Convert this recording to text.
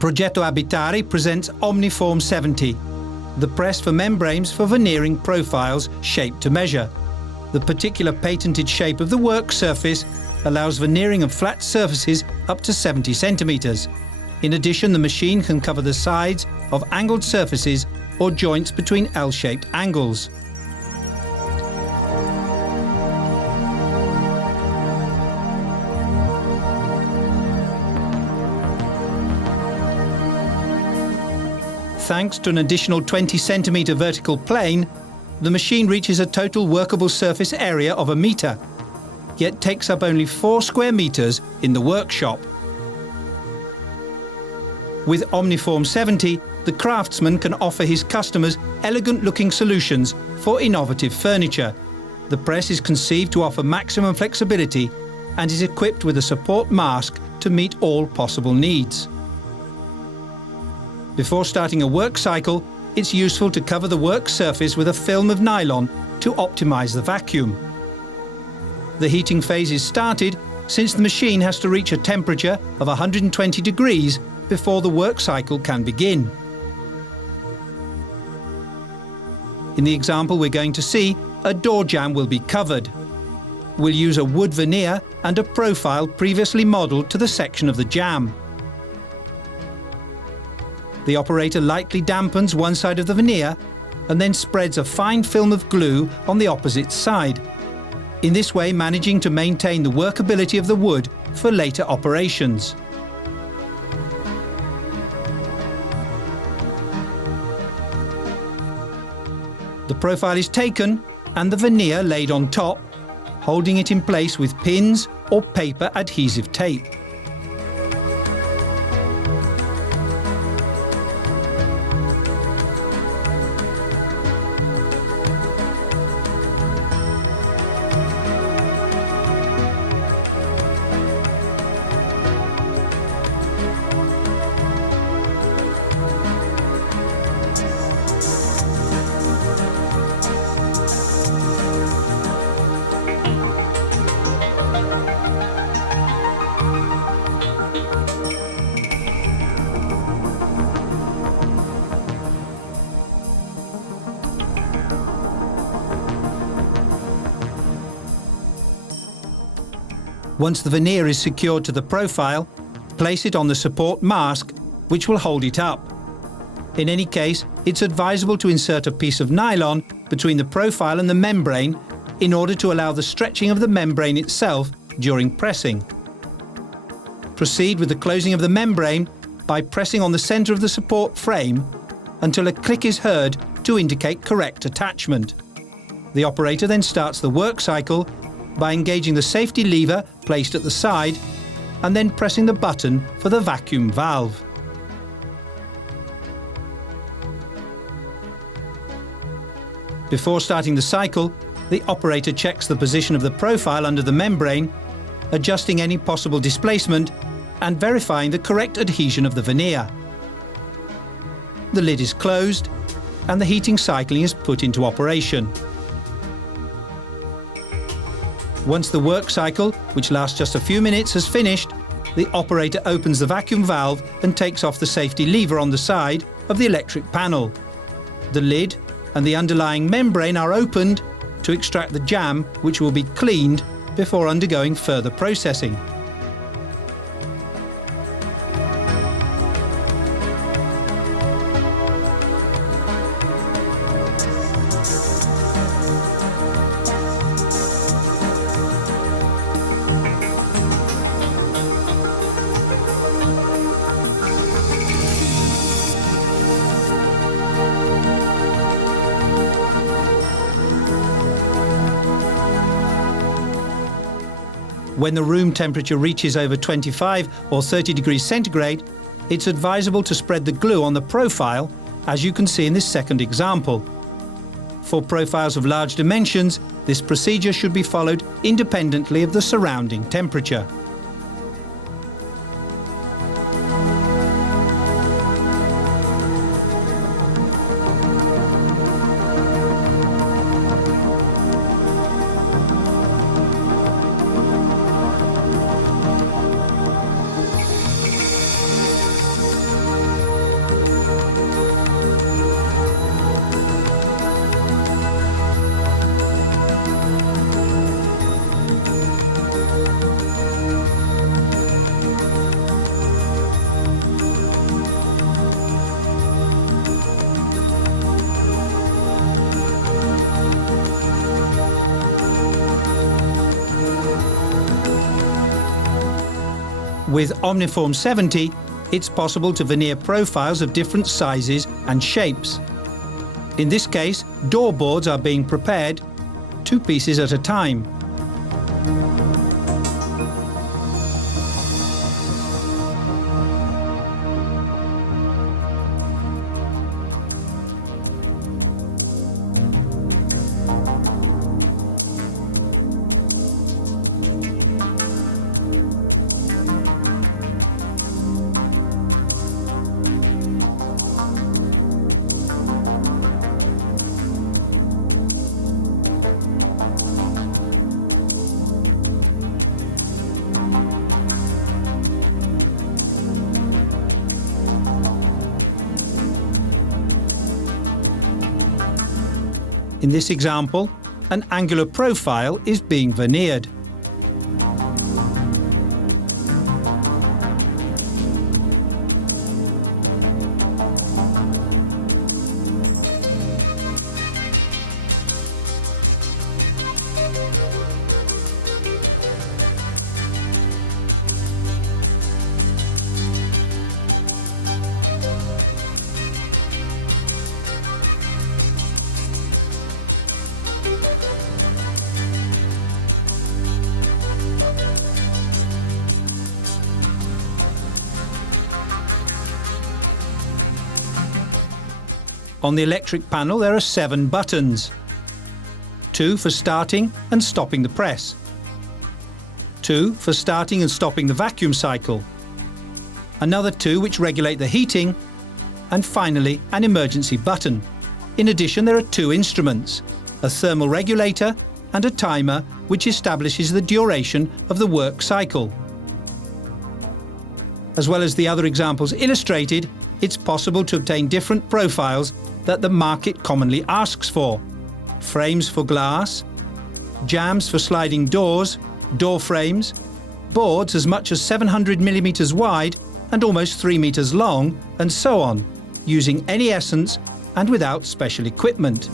Progetto Abitare presents Omniform 70, the press for membranes for veneering profiles shaped to measure. The particular patented shape of the work surface allows veneering of flat surfaces up to 70 centimeters. In addition, the machine can cover the sides of angled surfaces or joints between L-shaped angles. Thanks to an additional 20 centimeter vertical plane, the machine reaches a total workable surface area of 1 meter, yet takes up only 4 square meters in the workshop. With Omniform 70, the craftsman can offer his customers elegant-looking solutions for innovative furniture. The press is conceived to offer maximum flexibility and is equipped with a support mask to meet all possible needs. Before starting a work cycle, it's useful to cover the work surface with a film of nylon to optimize the vacuum. The heating phase is started since the machine has to reach a temperature of 120 degrees before the work cycle can begin. In the example we're going to see, a door jamb will be covered. We'll use a wood veneer and a profile previously modelled to the section of the jamb. The operator lightly dampens one side of the veneer and then spreads a fine film of glue on the opposite side, in this way managing to maintain the workability of the wood for later operations. The profile is taken and the veneer laid on top, holding it in place with pins or paper adhesive tape. Once the veneer is secured to the profile, place it on the support mask, which will hold it up. In any case, it's advisable to insert a piece of nylon between the profile and the membrane in order to allow the stretching of the membrane itself during pressing. Proceed with the closing of the membrane by pressing on the center of the support frame until a click is heard to indicate correct attachment. The operator then starts the work cycle by engaging the safety lever placed at the side and then pressing the button for the vacuum valve. Before starting the cycle, the operator checks the position of the profile under the membrane, adjusting any possible displacement and verifying the correct adhesion of the veneer. The lid is closed and the heating cycling is put into operation. Once the work cycle, which lasts just a few minutes, has finished, the operator opens the vacuum valve and takes off the safety lever on the side of the electric panel. The lid and the underlying membrane are opened to extract the jamb, which will be cleaned before undergoing further processing. When the room temperature reaches over 25 or 30 degrees centigrade, it's advisable to spread the glue on the profile, as you can see in this second example. For profiles of large dimensions, this procedure should be followed independently of the surrounding temperature. With Omniform 70, it's possible to veneer profiles of different sizes and shapes. In this case, door boards are being prepared, 2 pieces at a time. In this example, an angular profile is being veneered. On the electric panel there are 7 buttons. 2 for starting and stopping the press. 2 for starting and stopping the vacuum cycle. Another 2 which regulate the heating. And finally an emergency button. In addition, there are 2 instruments, a thermal regulator and a timer which establishes the duration of the work cycle. As well as the other examples illustrated, it's possible to obtain different profiles that the market commonly asks for. Frames for glass, jambs for sliding doors, door frames, boards as much as 700mm wide and almost 3 meters long, and so on, using any essence and without special equipment.